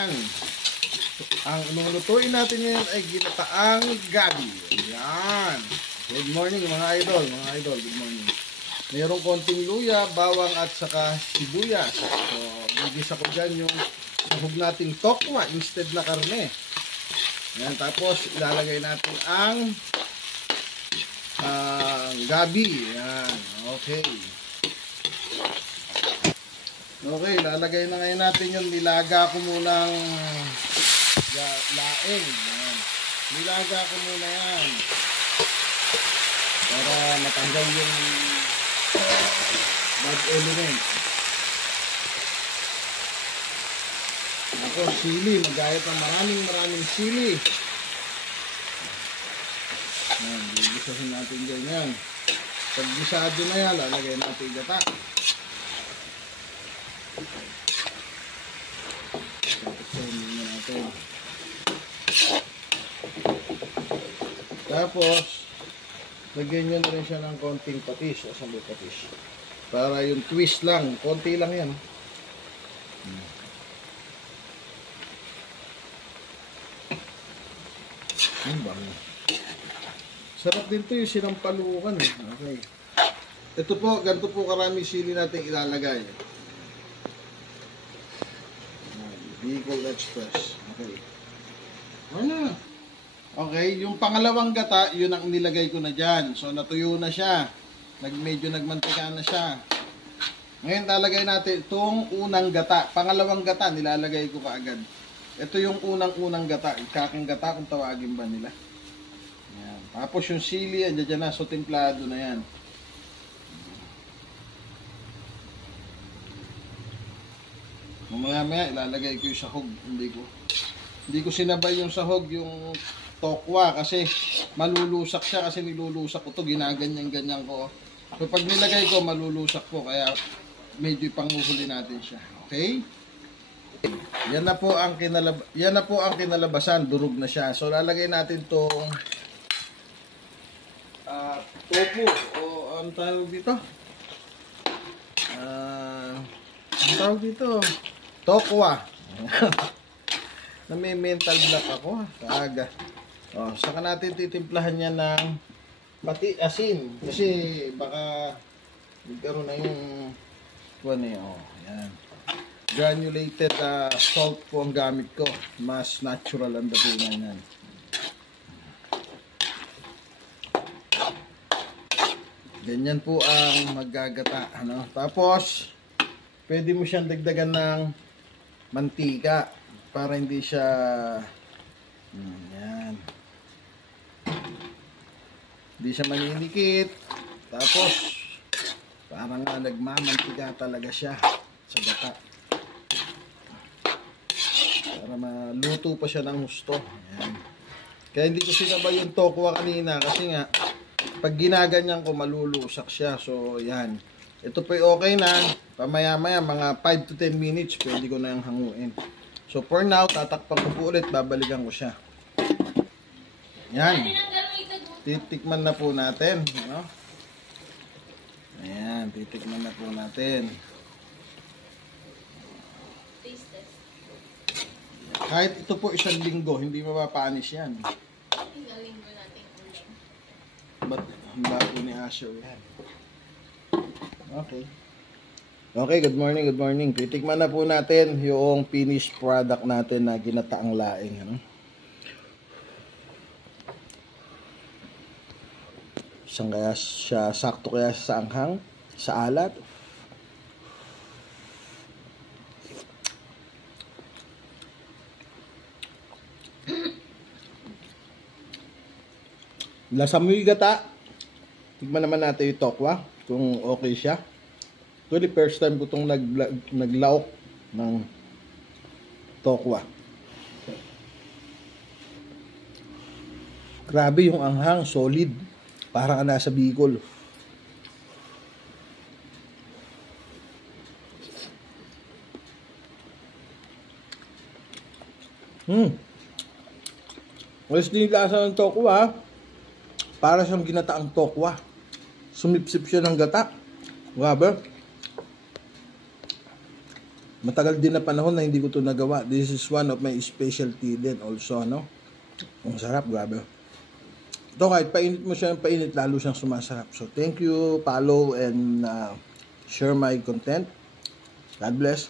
Yan. Ang lulutuin natin ngayon ay ginataang gabi. Yan. Good morning mga idol. Mga idol, good morning. Mayroong konting luya, bawang at saka sibuyas. So, gigisa ko dyan yung sahog nating tokwa instead na karne. Yan. Tapos, ilalagay natin ang gabi. Yan. Okay. Okay, lalagay na ngayon natin yung nilaga ko munang laing. Yan. Nilaga ko muna yan. Para matanggal yung bad element. Ako, sili. Magayat ng maraming sili. Yan, gigisahin natin dyan yan. Pag gisado na yan, lalagay natin yung gata. Tapos, lagyan nyo na rin siya ng konting patis. Asan may patis? Para yung twist lang. Konti lang yan. Sarap din to yung sinampalukan. Okay. Ito po, ganito po karami sili natin ilalagay. Bicol Express. Okay. Ano? Okay, yung pangalawang gata, yun ang nilagay ko na dyan. So, natuyo na siya. Medyo nagmantika na siya. Ngayon, lalagay natin itong unang gata. Pangalawang gata, nilalagay ko kaagad. Ito yung unang-unang gata. Ikaking gata, kung tawagin ba nila. Yan. Tapos yung sili, andyan dyan na. So, templado na yan. Mamaya-maya, ilalagay ko yung sahog. Hindi ko sinabay yung sahog, yung tokwa kasi malulusak siya kasi nilulusak ko to, ginaganyan-ganyan ko. So pag nilagay ko, malulusak ko kaya medyo panguhuli natin siya. Okay? Yan na po ang kinalabasan, durog na siya. So lalagay natin tong tofu o ang tawag dito? Ang tawag dito? Tokwa. Na may mental block ako kaaga. Oh, saka natin titimplahan niya ng pati asin kasi baka magkaroon na yung yan. Granulated salt po ang gamit ko. Mas natural ang datingan yan. Ganyan po ang maggagata, ano? Tapos pwede mo siyang dagdagan ng mantika para hindi siya yan. Hindi siya maninikit. Tapos parang nagmamantika talaga siya sa gata. Para maluto pa siya ng gusto. Yan. Kaya hindi ko sinabay yung tokwa kanina kasi nga pag ginaganyan ko malulusak siya. So yan. Ito po okay na. Pamaya-maya mga 5 to 10 minutes pwede ko na yung hanguin. So for now, tatakpan ko po ulit, babalikan ko siya. Yan. Titikman na po natin. Ano? Ayan, titikman na po natin. Kahit ito po isang linggo, hindi mapapanis yan. Isang linggo natin ulit. Ba't ang bago ni Asher yan? Okay. Okay, good morning, good morning. Titikman na po natin yung finished product natin na ginataang laing. Ano? Isang kaya siya, sakto kaya sa anghang, sa alat. Lasa mo yung gata. Tignan naman natin yung tokwa, kung okay siya. Actually, first time ko itong naglaok ng tokwa. Grabe yung anghang, solid. Parang nasa Bicol. Walis din yung lasa ng tokwa. Para siyang ginataang tokwa. Sumipsip siya ng gata. Grabe. Matagal din na panahon na hindi ko to nagawa. This is one of my specialty din also, no? Ang sarap, grabe. Ito kahit painit mo siya ng painit, lalo siyang sumasarap. So thank you, follow and share my content. God bless.